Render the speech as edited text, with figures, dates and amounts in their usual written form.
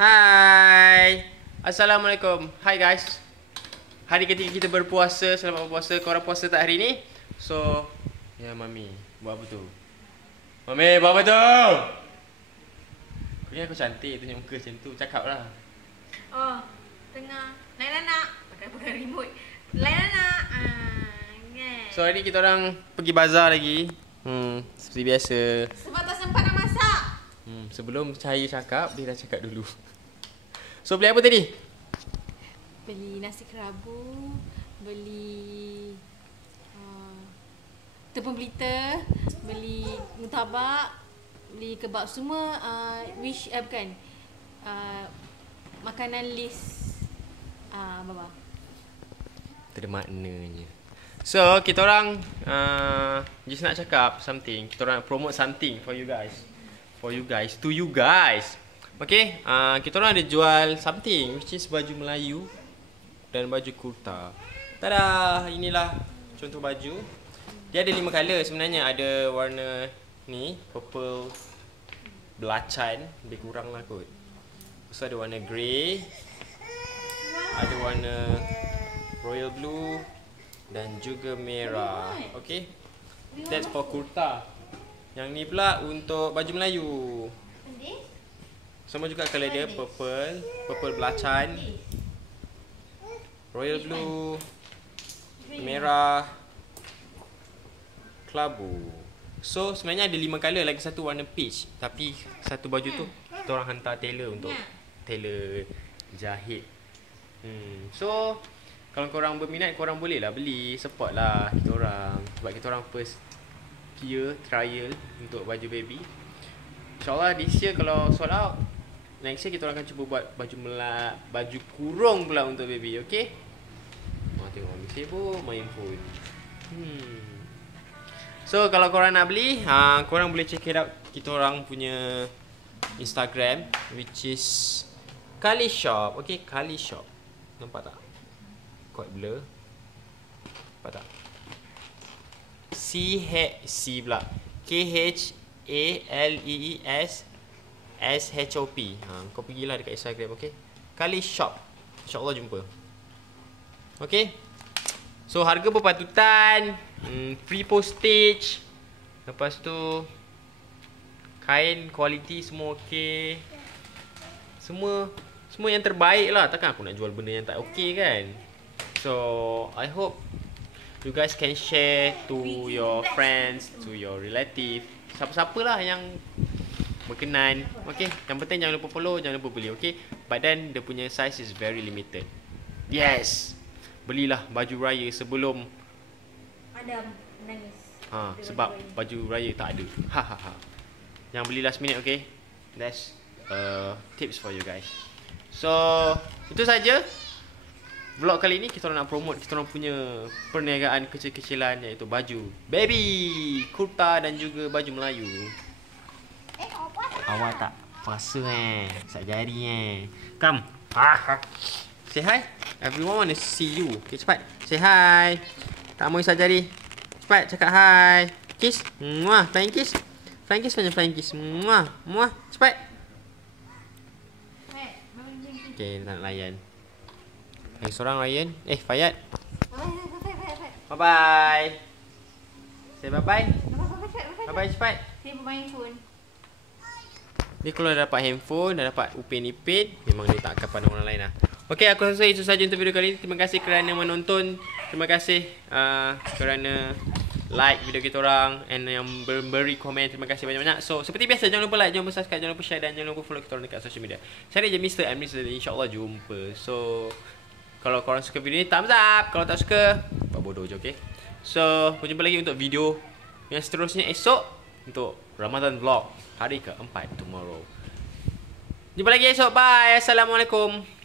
Hai. Assalamualaikum. Hai guys. Hari ketiga kita berpuasa. Selamat berpuasa. Korang puasa tak hari ni? So, ya Mami, buat apa tu? Mami, buat apa tu? Kau ingat aku cantik, tunjuk muka macam tu. Cakap lah. Oh, tengah lain anak pakai remote. Lain anak. So, hari ni kita orang pergi bazar lagi. Seperti biasa. Sebab tak sempat nak masak. Sebelum Cahaya cakap, dia dah cakap dulu. So, beli apa tadi? Beli nasi kerabu, beli tepung pelita, beli murtabak, beli kebab semua bukan makanan list baba. Tak ada maknanya. So, kita orang just nak cakap something. Kita orang nak promote something for you guys. For you guys, to you guys. Okay, kita orang ada jual something which is baju Melayu dan baju kurta. Tada, inilah contoh baju. Dia ada 5 color sebenarnya. Ada warna ni, purple belacan, lebih kurang lah kot. So ada warna grey, ada warna royal blue dan juga merah. Okay, that's for kurta. Yang ni pula untuk baju Melayu. Sama juga color dia, purple, purple belacan, royal blue, merah, kelabu. So sebenarnya ada 5 color, lagi satu warna peach. Tapi satu baju tu kita orang hantar tailor untuk tailor jahit. So kalau korang berminat, korang boleh lah beli, support lah kita orang. Sebab kita orang first year trial untuk baju baby. InsyaAllah this year kalau sold out, next year kita orang akan cuba buat baju kurung pula untuk baby, okay? Tengok Mami sibuk main phone. So kalau korang nak beli, korang boleh check it out kita orang punya Instagram, which is Kali Shop. Okay, Kali Shop. Nampak tak? Quite blur. Nampak tak? C pula, KHALEESSHOP. Kau pergilah dekat Instagram, okay? Kali Shop. InsyaAllah jumpa. Okay? So harga berpatutan, free postage. Lepas tu kain quality semua okay. Semua yang terbaik lah. Takkan aku nak jual benda yang tak okay kan? So I hope you guys can share to your friends, to your relative, siapa-siapa lah yang berkenan. Okay, yang penting jangan lupa follow, jangan lupa beli, okay? But then dia punya size is very limited. Yes, belilah baju raya sebelum Adam menangis. Sebab baju raya tak ada. Jangan beli last minute, okay? That's tips for you guys. So itu saja vlog kali ni. Kita orang nak promote kita orang punya perniagaan kecil-kecilan, iaitu baju baby, kurta dan juga baju Melayu. Awak tak puasa sak jari Come. Say hi. Everyone want to see you. Okay, cepat. Say hi. Tak mau sak jari. Cepat cakap hi. Kiss. Muah, flying kiss. Flying kiss macam flying kiss. Muah, muah. Cepat. Okay, tak nak layan. Yang seorang Ryan. Fayad. Bye-bye. Say bye-bye. Bye-bye cepat. Saya bermain phone. Dia kalau dah dapat handphone, dah dapat Upin Ipin, memang dia tak akan pandang orang lain lah. Okay, aku rasa itu sahaja untuk video kali ini. Terima kasih kerana menonton. Terima kasih kerana like video kita orang and yang beri komen. Terima kasih banyak-banyak. So, seperti biasa, jangan lupa like, jangan lupa subscribe, jangan lupa share dan jangan lupa follow kita orang dekat social media. Saya je Mr. and Mr. InsyaAllah jumpa. So, kalau korang suka video ni, thumbs up. Kalau tak suka, buat bodoh je, okay? So, berjumpa lagi untuk video yang seterusnya esok untuk Ramadan Vlog hari ke-4 tomorrow. Jumpa lagi esok. Bye. Assalamualaikum.